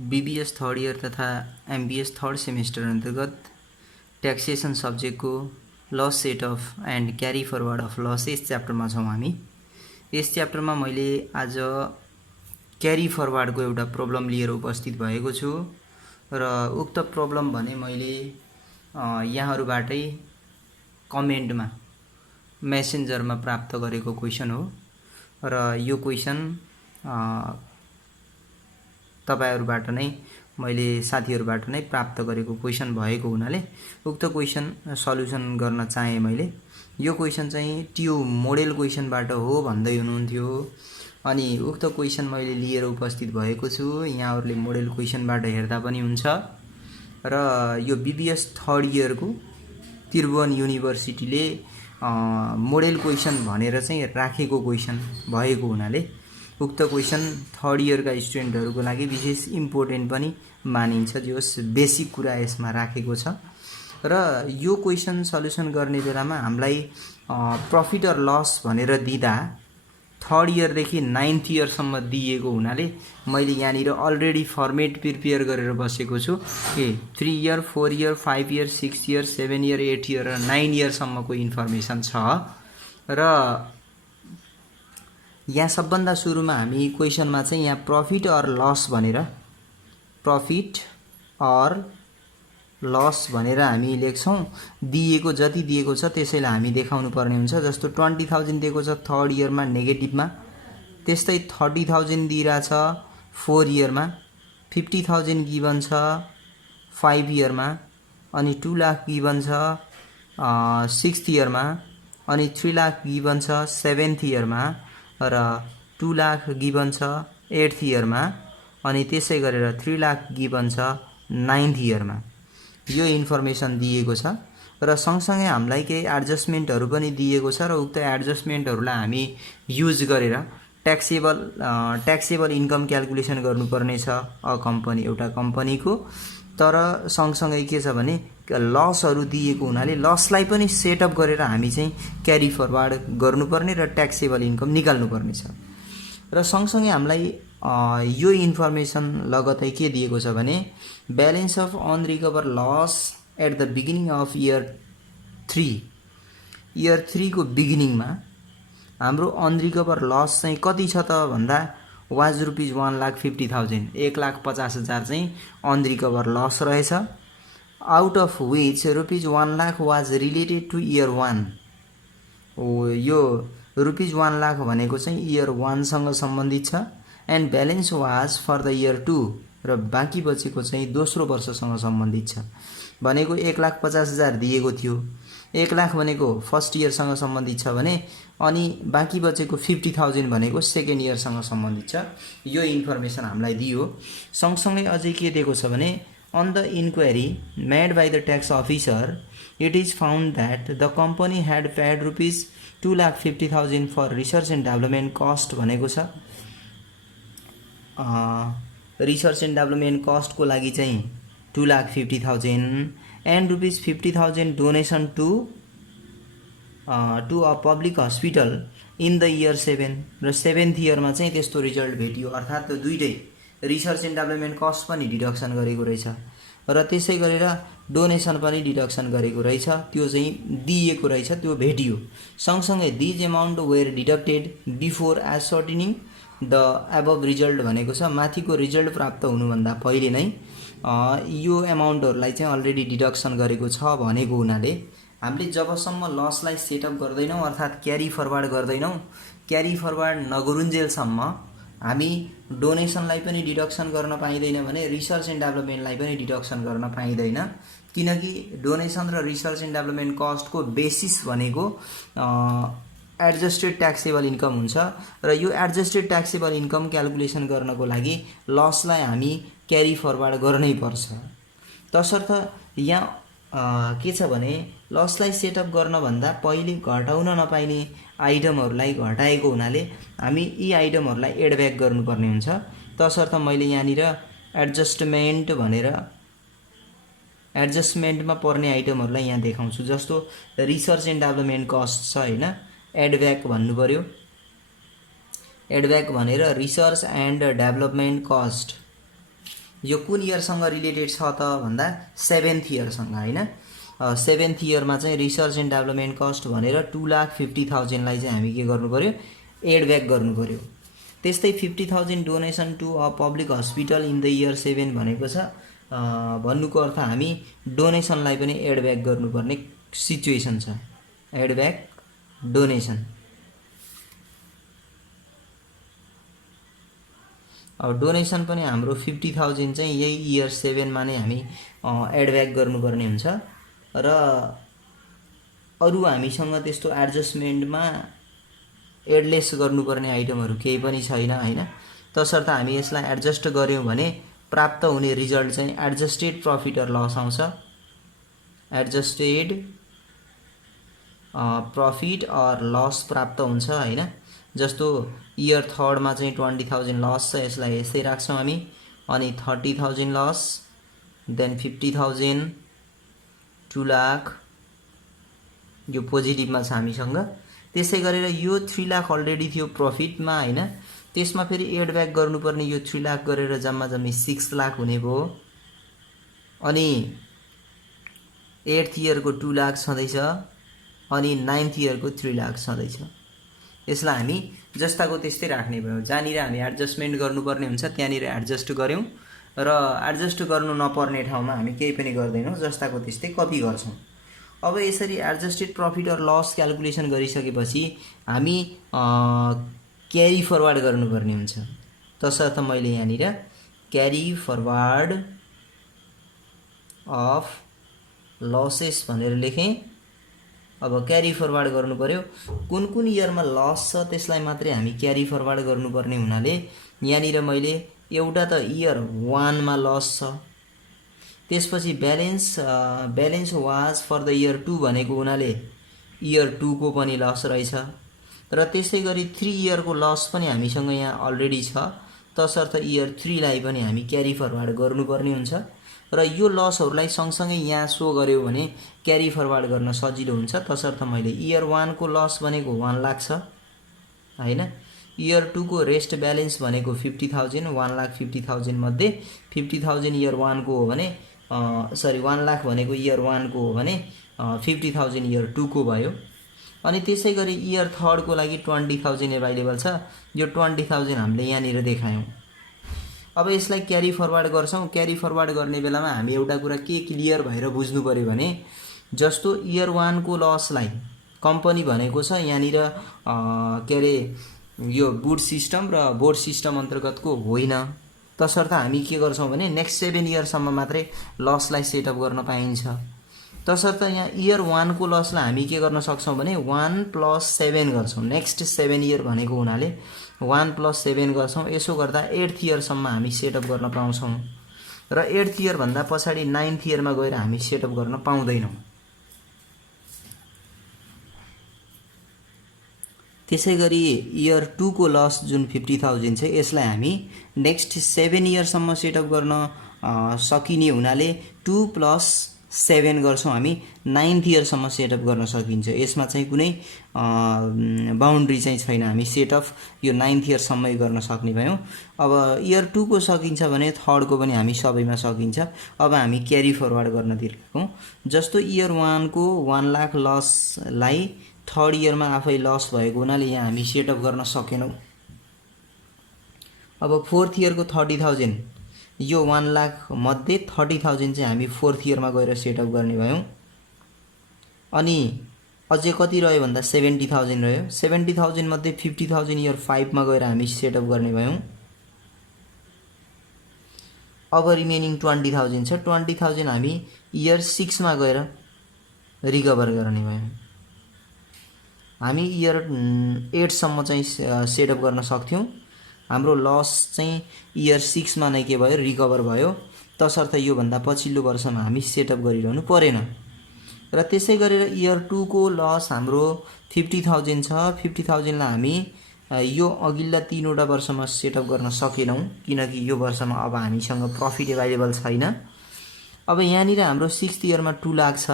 BBS third year तथा MBS third semester अंतर्गत taxation subject को loss set off and carry forward of loss इस chapter में छौं हामी। इस च्याप्टर में मैले आज क्यारी फरवर्ड को एउटा प्रब्लम लिएर उपस्थित भएको छु र उक्त प्रब्लम भने मैले यहाँहरुबाटै कमेन्टमा मेसेन्जरमा प्राप्त गरेको क्वेशन हो र यो क्वेशन तपाईहरुबाट नै मैले साथीहरुबाट नै प्राप्त गरेको क्वेशन भएको हुनाले उक्त क्वेशन सल्युसन गर्न चाहे। मैले यो क्वेशन चाहिँ ट्यू मोडेल क्वेशनबाट हो भन्दै हुनुहुन्थ्यो अनि उक्त क्वेशन मैले लिएर उपस्थित भएको छु। यहाँहरुले मोडेल क्वेशनबाट हेर्दा पनि हुन्छ र यो बीबीएस थर्ड इयर को त्रिभुवन युनिभर्सिटीले मोडेल क्वेशन भनेर चाहिँ राखेको क्वेशन भएको हुनाले उक्त क्वेशन थर्ड इयर का स्टुडेन्टहरुको लागि विशेष इम्पोर्टेन्ट पनि मानिन्छ। जोस बेसिक कुरा यसमा राखेको छ र यो क्वेशन सल्युसन गर्ने बेलामा हामीलाई प्रॉफिट और लस भनेर दिदा थर्ड इयर देखि 9th इयर सम्म दिएको हुनाले मैले यहाँनिर अलरेडी फर्मेट प्रिपेयर गरेर बसेको छु के 3 year 4 year 5 year 6 year 7 year 8 year र 9 इयर सम्मको इन्फर्मेसन छ र यहाँ सबभन्दा सुरुमा हामी क्वेशनमा चाहिँ यहाँ प्रॉफिट और लस भनेर प्रॉफिट और लस भनेर हामी लेख्छौं। दिएको जति दिएको छ त्यसैलाई हामी देखाउनु पर्ने हुन्छ। जस्तो 20,000 दिएको छ थर्ड इयर मा नेगेटिभ मा, त्यस्तै 30,000 दिइरा छ 4 इयर मा, 50,000 गिवन छ 5 इयर मा, अनि 2 लाख गिवन छ 6th इयर मा, अनि 3 लाख गिवन छ 7th इयर मा र 2 लाख गिवन छ 8th इयर मा, अनि त्यसै गरेर 3 लाख गिवन छ 9th इयर मा। यो इन्फर्मेसन दिएको छ र सँगसँगै हामीलाई केही एडजस्टमेन्टहरु पनि दिएको छ र उक्त एडजस्टमेन्टहरुलाई हामी युज गरेर ट्याक्सेबल इन्कम क्याल्कुलेसन गर्नुपर्ने छ एउटा कम्पनीको। तर सँगसँगै के छ भने लसहरु दिएको हुनाले लसलाई पनि सेटअप गरेर हामी चाहिँ क्यारी फरवर्ड गर्नुपर्ने र ट्याक्सेबल इन्कम निकाल्नुपर्ने छ। र सँगसँगै हामीलाई यो इन्फर्मेसन लगतै के दिएको छ भने balance of unrecovered loss at the beginning of year 3 को बिगिनिङ मा हाम्रो अनरिकभर लस चाहिँ कति छ त भन्दा वाज रुपीज 1,50,000 1,50,000 चाहिँ अनरिकभर लस रहेछ। Out of which rupees 1 lakh was related two year 1। यो रुपीज 1 लाख भनेको चाहिँ इयर 1 सँग सम्बन्धित छ and balance was for the year 2 र बाँकी बचेको चाहिँ दोस्रो वर्षसँग सम्बन्धित छ। भनेको 1,50,000 दिएको थियो, 1 लाख भनेको फर्स्ट इयर सँग सम्बन्धित छ भने अनि बाँकी बचेको 50,000 भनेको सेकेन्ड इयर सँग सम्बन्धित छ। यो इन्फर्मेसन हामीलाई दियो। सँगसँगै अझै के दिएको छ भने on the inquiry made by the tax officer it is found that the company had paid rupees 2,50,000 for research and development cost भनेको छ। रिसर्च एन्ड डेभलपमेन्ट कस्ट को लागि चाहिँ 2,50,000 and rupees 50,000 donation to a public hospital in the year 7 र 7th year मा चाहिँ त्यस्तो result भेटियो। अर्थात् त्यो दुईटै रिसर्च एन्ड डेभलपमेन्ट कस्ट पनि डिडक्सन गरेको रहेछ र त्यसै गरेर डोनेसन पनि डिडक्सन गरेको रहेछ। त्यो चाहिँ दिएको रहेछ, त्यो भेटियो। सँगसँगै these amount were deducted before ascertaining the above result भनेको छ माथिको रिजल्ट प्राप्त हुनुभन्दा पहिले नै यो अमाउन्टहरुलाई चाहिँ अलरेडी डिडक्सन गरेको छ भनेको हुनाले हामीले जबसम्म लसलाई सेटअप गर्दैनौं अर्थात् क्यारी फरवर्ड गर्दैनौं, क्यारी फरवर्ड नगरुन्जेलसम्म हामी डोनेसनलाई पनि डिडक्सन गर्न पाइदैन भने रिसर्च एन्ड डेभलपमेन्टलाई पनि डिडक्सन गर्न पाइदैन। किनकि डोनेसन र रिसर्च एन्ड डेभलपमेन्ट कस्ट को बेसिस भनेको एडजस्टेड ट्याक्सेबल इन्कम हुन्छ र यो एडजस्टेड ट्याक्सेबल इन्कम क्याल्कुलेसन गर्नको लागि लसलाई हामी क्यारी फरवर्ड गर्नै पर्छ। तसर्थ यहाँ के छ भने लसलाई सेटअप गर्न भन्दा पहिले घटाउन नपाइने आइटमहरुलाई घटाएको हुनाले हामी यी आइटमहरुलाई एड ब्याक गर्नुपर्ने हुन्छ। तसर्थ मैले यहाँनिर एडजस्टमेन्ट भनेर एडजस्टमेन्टमा पर्ने आइटमहरुलाई यहाँ देखाउँछु। जस्तो रिसर्च एन्ड डेभलपमेन्ट कस्ट छ हैन, एड ब्याक भन्नु पर्यो। एड ब्याक भनेर रिसर्च एन्ड डेभलपमेन्ट कस्ट यो कुन इयरसँग रिलेटेड छ त भन्दा 7th इयरसँग हैन। 7th इयरमा चाहिँ रिसर्च एन्ड डेभलपमेन्ट कस्ट भनेर 2,50,000 लाई चाहिँ हामी के गर्नु पर्यो, एड ब्याक गर्नु पर्यो। त्यस्तै 50,000 donation to a public hospital in the year 7 भनेको छ, भन्नुको अर्थ हामी डोनेसनलाई पनि एड ब्याक गर्नुपर्ने सिचुएसन छ, एड ब्याक डोनेसन। अब डोनेसन पनि हाम्रो 50,000 चाहिँ यही इयर 7 मा नै हामी एड ब्याक गर्नुपर्ने हुन्छ र अरु हामीसँग त्यस्तो एडजस्टमेन्टमा एडलेस गर्नुपर्ने आइटमहरु केही पनि छैन हैन। तसर्थ हामी यसलाई एडजस्ट गर्यौं भने प्राप्त हुने रिजल्ट चाहिँ एडजस्टेड प्रॉफिट अर लस आउँछ। एडजस्टेड प्रॉफिट अर लस प्राप्त हुन्छ हैन। जस्तो इयर 3rd मा चाहिँ 20,000 लस छ, यसलाई यसै राख्छौं हामी। अनि 30,000 लस, देन 50,000, 2 लाख यो पोजिटिभमा छ हामीसँग। त्यसै गरेर यो 3 लाख अलरेडी थियो प्रॉफिटमा हैन, त्यसमा फेरि एड ब्याक गर्नुपर्ने यो 3 लाख गरेर जम्मा जम्मी 6 लाख हुने भयो। अनि 8th इयरको 2 लाख छँदैछ अनि 9th इयरको 3 लाख छँदैछ। यसलाई हामी जस्ताको त्यस्तै राख्ने भयो। जहाँनिर हामी एडजस्टमेन्ट गर्नुपर्ने हुन्छ त्यहाँनिर एडजस्ट गर्यौं र एडजस्ट गर्नु नपर्ने ठाउँमा हामी केही पनि गर्दैनौं, जस्ताको त्यस्तै कपी गर्छौं। अब यसरी adjusted profit or loss calculation गरिसकेपछि हामी क्यारी फरवर्ड गर्नुपर्ने हुन्छ। तसर्थ मैले यहाँनिर क्यारी फरवर्ड अफ लसेस भनेर लेखेँ। अब क्यारी फरवर्ड गर्नु पर्यो, कुन कुन इयरमा लस छ त्यसलाई मात्रै हामी क्यारी फरवर्ड गर्नुपर्ने हुनाले यहाँनिर मैले एउटा त इयर 1 मा लस छ, त्यसपछि balance was for the year 2 भनेको हुनाले इयर 2 को पनि लस रहेछ र त्यसै गरी 3 इयरको लस पनि हामीसँग यहाँ अलरेडी छ। तसर्थ इयर 3 लाई पनि हामी क्यारी फरवर्ड गर्नुपर्ने हुन्छ र यो लसहरुलाई सँगसँगै यहाँ सो गर्यो भने क्यारी फरवर्ड गर्न सजिलो हुन्छ। तसर्थ मैले इयर 1 को लस भनेको 1 लाख छ हैन। इयर 2 को रेस्ट ब्यालेन्स भनेको 50,000, 1,50,000 मध्ये 50,000 इयर 1 को हो भने 1 लाख भनेको इयर 1 को हो भने 50,000 इयर 2 को भयो। अनि त्यसै गरी इयर 3rd को लागि 20,000 अवेलेबल छ, यो 20,000 हामीले यहाँनिर देखायौं। अब यसलाई क्यारी फरवर्ड गर्छौं। क्यारी फरवर्ड गर्ने बेलामा हामी एउटा कुरा के क्लियर भएर बुझ्नु पर्यो भने जस्तो इयर 1 को लसलाई कम्पनी भनेको छ यहाँनिर के रे यो बुट सिस्टम र बोर्ड सिस्टम अन्तर्गतको होइन। तसर्थ हामी के गर्छौं भने नेक्स्ट 7 इयर सम्म मात्रै लसलाई सेटअप गर्न पाइन्छ। तसर्थ यहाँ इयर 1 को लसलाई हामी के गर्न सक्छौं भने 1 + 7 गर्छौं। नेक्स्ट 7 इयर भनेको हुनाले 1 + 7 गर्छौं। यसो गर्दा 8th इयर सम्म हामी सेटअप गर्न पाउँछौं र 8th इयर भन्दा पछाडी 9th इयरमा गएर हामी सेटअप गर्न पाउँदैनौं। त्यसै गरी इयर 2 को लस जुन 50,000 छ यसलाई हामी नेक्स्ट 7 इयर सम्म सेटअप गर्न सकिने हुनाले 2 + 7 गर्छौं हामी। 9th इयर सम्म सेटअप गर्न सकिन्छ। यसमा चाहिँ कुनै बाउन्ड्री चाहिँ छैन, हामी सेटअप यो 9th इयर सम्मै गर्न सक्ने भयौं। अब इयर 2 को सकिन्छ भने 3rd को पनि हामी सबैमा सकिन्छ। अब हामी क्यारी फरवर्ड गर्न दिन्छौं। जस्तो इयर 1 को 1 लाख लसलाई 3rd इयरमा आफै लस भएको हुनाले यहाँ हामी सेटअप गर्न सकेनौं। अब 4th इयरको 30,000 यो 1 लाख मध्ये 30,000 चाहिँ हामी 4th इयरमा गएर सेटअप गर्ने भयौं। अनि अझै कति रह्यो भन्दा 70,000 रह्यो। 70,000 मध्ये 50,000 इयर 5 मा गएर हामी सेटअप गर्ने भयौं। अब रिमेनिङ 20,000 छ। 20,000 हामी इयर 6 मा गएर रिकभर गर्ने भयौं। हामी इयर 8 सम्म चाहिँ सेटअप गर्न सक्थ्यौं। हाम्रो लस चाहिँ इयर 6 मा नै के भयो, रिकभर भयो। तसर्थ यो भन्दा पछिल्लो वर्षमा हामी सेटअप गरिरहनु परेन। र त्यसै गरेर इयर 2 को लस हाम्रो 50,000 छ। 50,000 लाई हामी यो अघिल्ला 3 वटा वर्षमा सेटअप गर्न सकेनौं किनकि यो वर्षमा अब हामीसँग प्रॉफिट अवेलेबल छैन। अब यहाँनिर हाम्रो 6th इयरमा 2 लाख छ।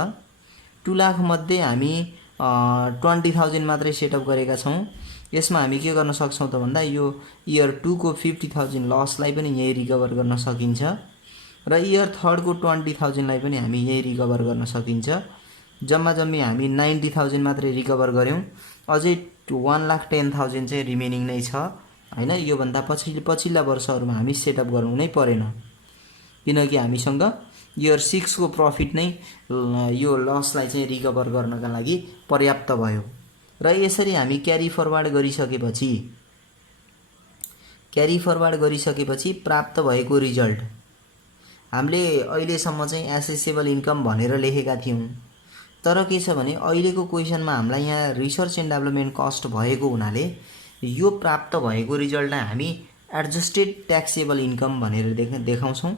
2 लाख मध्ये हामी 20,000 मात्रै सेटअप गरेका छौं। यसमा हामी के गर्न सक्छौं त भन्दा यो इयर 2 को 50,000 लसलाई पनि यही रिकभर गर्न सकिन्छ। र इयर थर्डको 20,000 लाई पनि हामी यही रिकभर गर्न सकिन्छ। जम्मा जम्मी हामी 90,000 मात्रै रिकभर गऱ्यौँ, अझै 1,10,000 चाहिँ रिमेनिङ नै छ हैन। योभन्दा पछिल्ला वर्षहरूमा हामी सेटअप गर्नु नै परेन, किनकि हामीसँग इयर 6 को प्रफिट नै यो लसलाई चाहिँ रिकभर गर्नका लागि पर्याप्त भयो। र यसरी हामी क्यारी फरवार्ड गरिसकेपछि प्राप्त भएको रिजल्ट हामीले अहिलेसम्म चाहिँ एसेसेबल इन्कम भनेर लेखेका थियौँ। तर के छ भने अहिलेको क्वेसनमा हामीलाई यहाँ रिसर्च एन्ड डेभलपमेन्ट कस्ट भएको हुनाले यो प्राप्त भएको रिजल्टलाई हामी एडजस्टेड ट्याक्सेबल इन्कम भनेर देखाउँछौँ।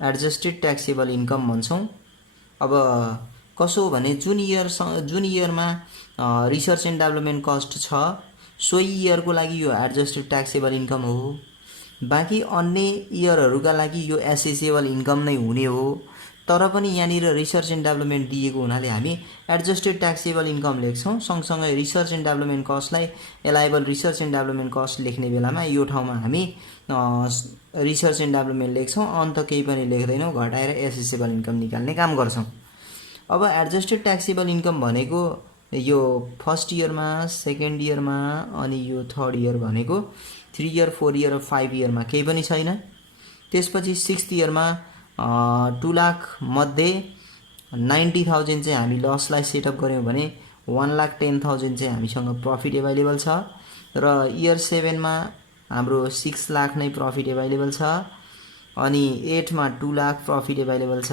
एडजस्टेड ट्याक्सेबल इन्कम भन्छौँ। अब कसो हो भने जुन इयरमा रिसर्च एन्ड डेभलपमेन्ट कस्ट छ सोही इयरको लागि यो एडजस्टेड ट्याक्सेबल इन्कम हो। बाँकी अन्य इयरहरूका लागि यो एसेसेबल इन्कम नै हुने हो। तर पनि यहाँनिर रिसर्च एन्ड डेभलपमेन्ट दिएको हुनाले हामी एडजस्टेड ट्याक्सेबल इन्कम लेख्छौँ। सँगसँगै रिसर्च एन्ड डेभलपमेन्ट कस्टलाई eligible research and development cost लेख्ने बेलामा यो ठाउँमा हामी रिसर्च एन्ड डेभलपमेन्ट लेख्छौँ, अन्त केही पनि लेख्दैनौँ, घटाएर एसेसेबल इन्कम निकाल्ने काम गर्छौँ। अब एडजस्टेड ट्याक्सेबल इन्कम भनेको यो फर्स्ट इयरमा, सेकेन्ड इयरमा अनि यो थर्ड इयर भनेको 3 इयर 4 इयर 5 इयरमा केही पनि छैन। त्यसपछि 6th इयरमा 2 लाख मध्ये 90,000 चाहिँ हामी लसलाई सेटअप गऱ्यौँ भने 1,10,000 चाहिँ हामीसँग प्रफिट एभाइलेबल छ। र इयर 7मा हाम्रो 6 लाख नै प्रफिट एभाइलेबल छ। अनि 8मा 2 लाख प्रफिट एभाइलेबल छ।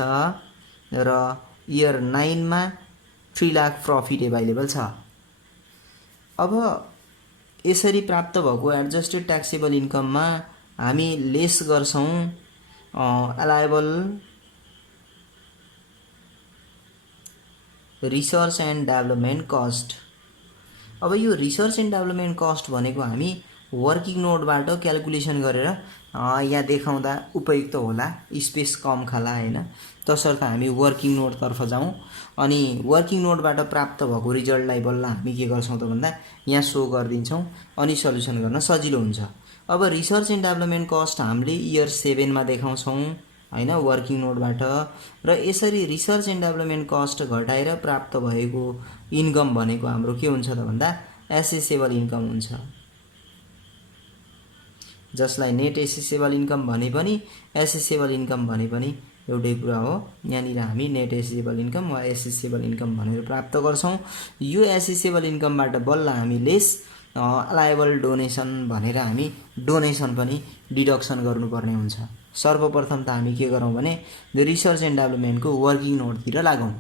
र इयर 9मा 3 लाख प्रफिट एभाइलेबल छ। अब यसरी प्राप्त भएको एडजस्टेड ट्याक्सेबल इन्कममा हामी लेस गर्छौँ एलाइबल रिसर्च एन्ड डेभलपमेन्ट कस्ट। अब यो रिसर्च एन्ड डेभलपमेन्ट कस्ट भनेको हामी वर्किङ नोटबाट क्याल्कुलेसन गरेर यहाँ देखाउँदा उपयुक्त होला, स्पेस कम खाला हैन। तसर्थ हामी वर्किङ नोटतर्फ जाउँ अनि वर्किङ नोटबाट प्राप्त भएको रिजल्टलाई बल्ल हामी के गर्छौँ त भन्दा यहाँ सो गरिदिन्छौँ अनि सल्युसन गर्न सजिलो हुन्छ। अब रिसर्च एन्ड डेभलपमेन्ट कस्ट हामीले इयर 7मा देखाउँछौँ हैन वर्किङ नोटबाट। र यसरी रिसर्च एन्ड डेभलपमेन्ट कस्ट घटाएर प्राप्त भएको इन्कम भनेको हाम्रो के हुन्छ त भन्दा एसेसेबल इन्कम हुन्छ, जसलाई नेट एसेसेबल इन्कम भने पनि एसेसेबल इन्कम भने पनि एउटै कुरा हो। यहाँनिर हामी नेट एसेसेबल इन्कम वा एसेसेबल इन्कम भनेर प्राप्त गर्छौँ। यो एसेसेबल इन्कमबाट बल्ल हामी लेस अलाइबल डोनेसन भनेर हामी डोनेसन पनि डिडक्सन गर्नुपर्ने हुन्छ। सर्वप्रथम त हामी के गरौँ भने रिसर्च एन्ड डेभलपमेन्टको वर्किङ नोटतिर लागौँ।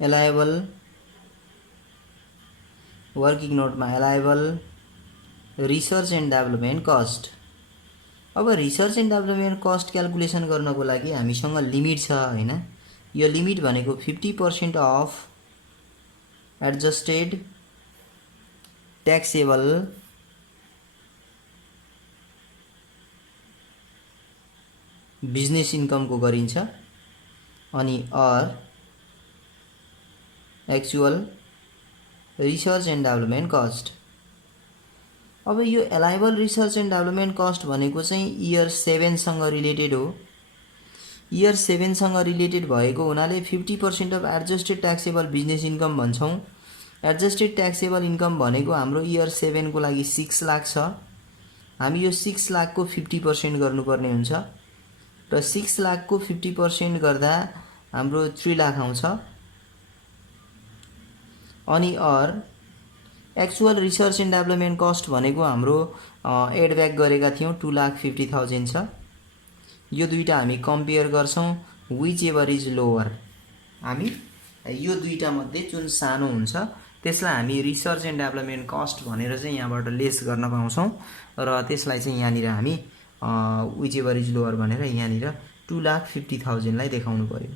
एलाइबल वर्किङ नोटमा eligible research and development cost. अब research and development cost calculation गर्नको लागि हामीसँग लिमिट छ हैन। यो लिमिट भनेको 50% अफ एडजस्टेड ट्याक्सेबल बिजनेस इन्कमको गरिन्छ अनि or actual research and development cost. अब यो allowable research and development cost भनेको चाहिँ इयर 7सँग रिलेटेड हो। इयर 7सँग रिलेटेड भएको हुनाले 50% of adjusted taxable business income भन्छौँ। एडजस्टेड ट्याक्सेबल इन्कम भनेको हाम्रो इयर 7 को लागि 6 लाख छ। हामी यो 6 लाखको 50% गर्नुपर्ने हुन्छ र 6 लाखको 50% गर्दा हाम्रो 3 लाख आउँछ। अनि or actual research and development cost भनेको हाम्रो एड ब्याक गरेका थियौँ 2,50,000 छ। यो दुईटा हामी कम्पेयर गर्छौँ विच एभर इज लोवर। हामी यो दुईटा मध्ये जुन सानो हुन्छ त्यसलाई हामी रिसर्च एन्ड डेभलपमेन्ट कस्ट भनेर चाहिँ यहाँबाट लेस गर्न पाउँछौँ र त्यसलाई चाहिँ यहाँनिर हामी विच एभर इज लोवर भनेर यहाँनिर 2,50,000 लाई देखाउनु पर्यो।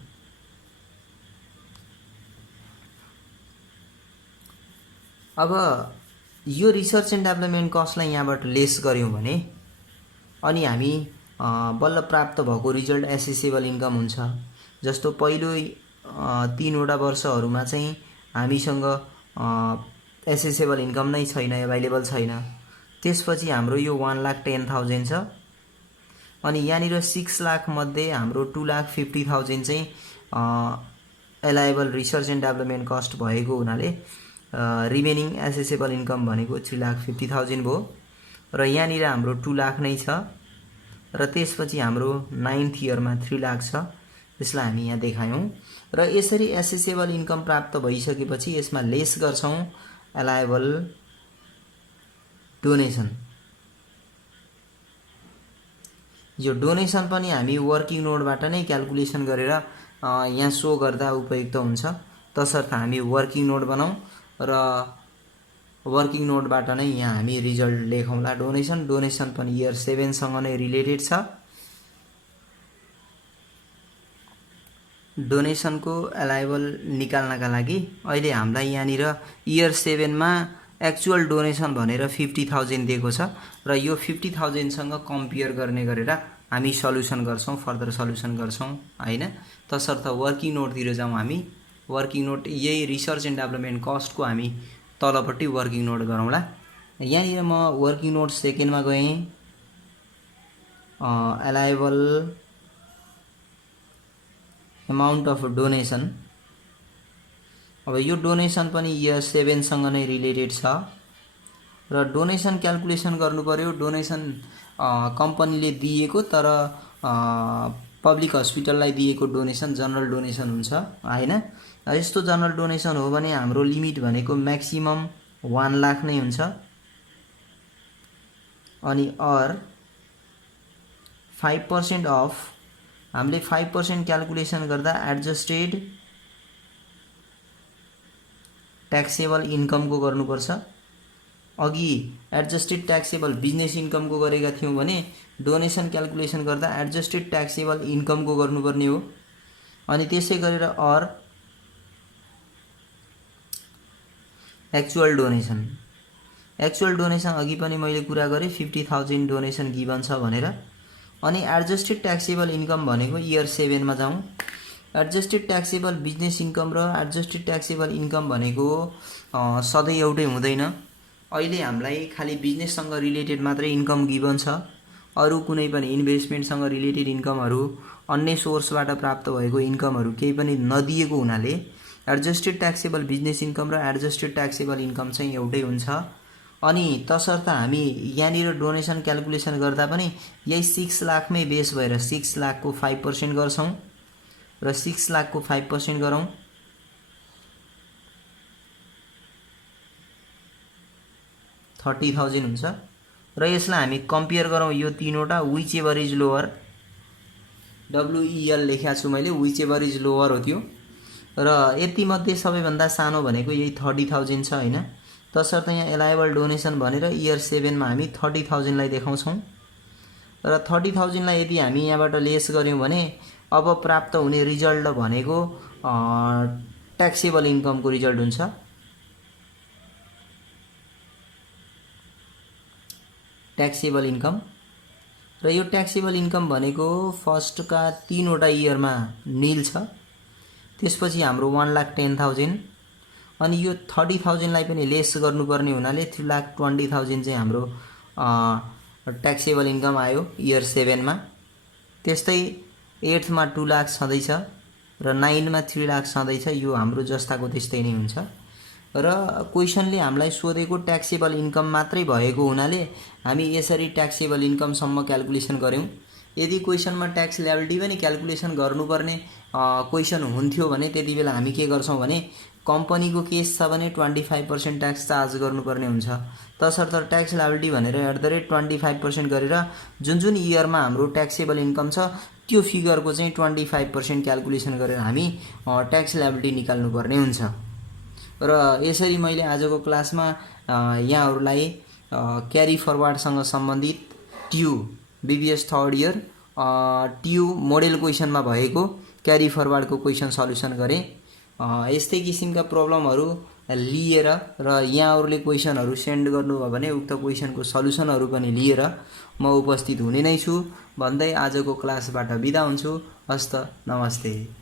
अब यो रिसर्च एन्ड डेभलपमेन्ट कस्टलाई यहाँबाट लेस गर्यौँ भने अनि हामी बल्ल प्राप्त भएको रिजल्ट एसेसेबल इन्कम हुन्छ। जस्तो पहिलो 3 वटा वर्षहरूमा चाहिँ हामीसँग एसेसेबल इन्कम नै छैन, एभाइलेबल छैन। त्यसपछि हाम्रो यो 1,10,000 छ अनि यहाँनिर 6 लाख मध्ये हाम्रो 2,50,000 चाहिँ एलाइबल रिसर्च एन्ड डेभलपमेन्ट कस्ट भएको हुनाले रिमेनिङ एसेसेबल इन्कम भनेको 3,50,000 भयो र यहाँनिर हाम्रो 2 लाख नै छ र त्यसपछि हाम्रो 9th इयरमा 3 लाख छ। त्यसलाई हामी यहाँ देखायौँ र यसरी एसेसेबल इन्कम प्राप्त भइसकेपछि यसमा लेस गर्छौँ एलाइबल डोनेसन। यो डोनेसन पनि हामी वर्किङ नोटबाट नै क्याल्कुलेसन गरेर यहाँ सो गर्दा उपयुक्त हुन्छ। तसर्थ हामी वर्किङ नोट बनाऊँ र वर्किङ नोटबाट नै यहाँ हामी रिजल्ट लेखौँला। डोनेसन पनि इयर 7 सँग नै रिलेटेड छ। डोनेसनको एलाइबल निकाल्नका लागि अहिले हामीलाई यहाँनिर इयर 7 मा एक्चुअल डोनेसन भनेर 50,000 दिएको छ र यो 50,000 सँग कम्पेयर गर्ने गरेर हामी सल्युसन गर्छौँ, फर्दर सल्युसन गर्छौँ हैन। तसर्थ वर्किङ नोटतिर जाउँ हामी। वर्किङ नोट यही रिसर्च एन्ड डेभलपमेन्ट कस्टको हामी तलपट्टि वर्किङ नोट गरौँला। यहाँनिर म वर्किङ नोट सेकेन्डमा गएँ, एलाइबल अमाउन्ट अफ डोनेसन। अब यो डोनेसन पनि इयर 7 सँग नै रिलेटेड छ र डोनेसन क्याल्कुलेसन गर्नु पर्यो। डोनेसन कम्पनीले दिएको तर पब्लिक हस्पिटललाई दिएको डोनेसन जनरल डोनेसन हुन्छ हैन। यस्तो जनरल डोनेसन हो भने हाम्रो लिमिट भनेको म्याक्सिमम 1 लाख नै हुन्छ अनि अर 5% अफ हामीले 5% क्याल्कुलेसन गर्दा एडजस्टेड ट्याक्सेबल इन्कमको गर्नुपर्छ। अघि एडजस्टेड ट्याक्सेबल बिजनेस इन्कमको गरेका थियौँ भने डोनेसन क्याल्कुलेसन गर्दा एडजस्टेड ट्याक्सेबल इन्कमको गर्नुपर्ने हो। अनि त्यसै गरेर or actual donation. Actual donation अघि पनि मैले कुरा गरेँ 50,000 डोनेसन गिभन छ भनेर। अनि एडजस्टेड ट्याक्सेबल इन्कम भनेको इयर 7 मा जाउँ। एडजस्टेड ट्याक्सेबल बिजनेस इन्कम र एडजस्टेड ट्याक्सेबल इन्कम भनेको सधैँ एउटै हुँदैन। अहिले हामीलाई खालि बिजनेससँग रिलेटेड मात्रै इन्कम गिभन छ, अरू कुनै पनि इन्भेस्टमेन्टसँग रिलेटेड इन्कमहरू, अन्य सोर्सबाट प्राप्त भएको इन्कमहरू केही पनि नदिएको हुनाले एडजस्टेड ट्याक्सेबल बिजनेस इन्कम र एडजस्टेड ट्याक्सेबल इन्कम चाहिँ एउटै हुन्छ। अनि तसर्थ हामी यहाँनिर डोनेसन क्याल्कुलेसन गर्दा पनि यही 6 लाखमै बेस भएर 6 लाखको 5% गर्छौँ र 6 लाखको 5% गरौँ। $30,000 हुन्छ र यसलाई हामी कम्पेयर गरौँ यो तीनवटा which ever is lower. WEL लेखेको छु मैले, विच एभर इज लोवर हो त्यो र यति मध्ये सबैभन्दा सानो भनेको यही 30,000 छ हैन। तसर्थ यहाँ एलाइबल डोनेसन भनेर इयर 7 मा हामी 30,000 लाई देखाउँछौँ र 30,000 लाई यदि हामी यहाँबाट लेस गर्यौँ भने अब प्राप्त हुने रिजल्ट भनेको ट्याक्सेबल इन्कमको रिजल्ट हुन्छ। ट्याक्सेबल इन्कम र यो ट्याक्सेबल इन्कम भनेको फर्स्टका 3 वटा इयरमा नील छ। त्यसपछि हाम्रो 1,10,000 अनि यो 30,000 लाई पनि लेस गर्नुपर्ने हुनाले 3,20,000 चाहिँ हाम्रो ट्याक्सेबल इन्कम आयो इयर 7 मा। त्यस्तै 8th मा 2 लाख छँदैछ र 9 मा 3 लाख छँदैछ। यो हाम्रो जस्ताको त्यस्तै नै हुन्छ र क्वेसनले हामीलाई सोधेको ट्याक्सेबल इन्कम मात्रै भएको हुनाले हामी यसरी ट्याक्सेबल इन्कमसम्म क्याल्कुलेसन गर्यौं। यदि क्वेसनमा ट्याक्स ल्याबिलिटी पनि क्याल्कुलेसन गर्नुपर्ने क्वेसन हुन्थ्यो भने त्यति बेला हामी के गर्छौं भने कम्पनीको केस छ भने 25% ट्याक्स चार्ज गर्नुपर्ने हुन्छ। तसर्थ ट्याक्स ल्याबिलिटी भनेर @25% गरेर जुन इयरमा हाम्रो ट्याक्सेबल इन्कम छ त्यो फिगरको चाहिँ 25% क्याल्कुलेसन गरेर हामी ट्याक्स ल्याबिलिटी निकाल्नुपर्ने हुन्छ। र यसरी मैले आजको क्लासमा यहाँहरुलाई क्यारी फरवर्डसँग सम्बन्धित ट्यू बीबीएस 3rd इयर ट्यू मोडेल क्वेसनमा भएको क्यारी फरवर्डको क्वेसन सल्युसन गरे। यस्तै किसिमका प्रब्लमहरु लिएर र यहाँहरुले क्वेसनहरु सेन्ड गर्नुभयो भने उक्त क्वेसनको सल्युसनहरु पनि लिएर म उपस्थित हुने नै छु भन्दै आजको क्लासबाट बिदा हुन्छु। हस्त नमस्ते।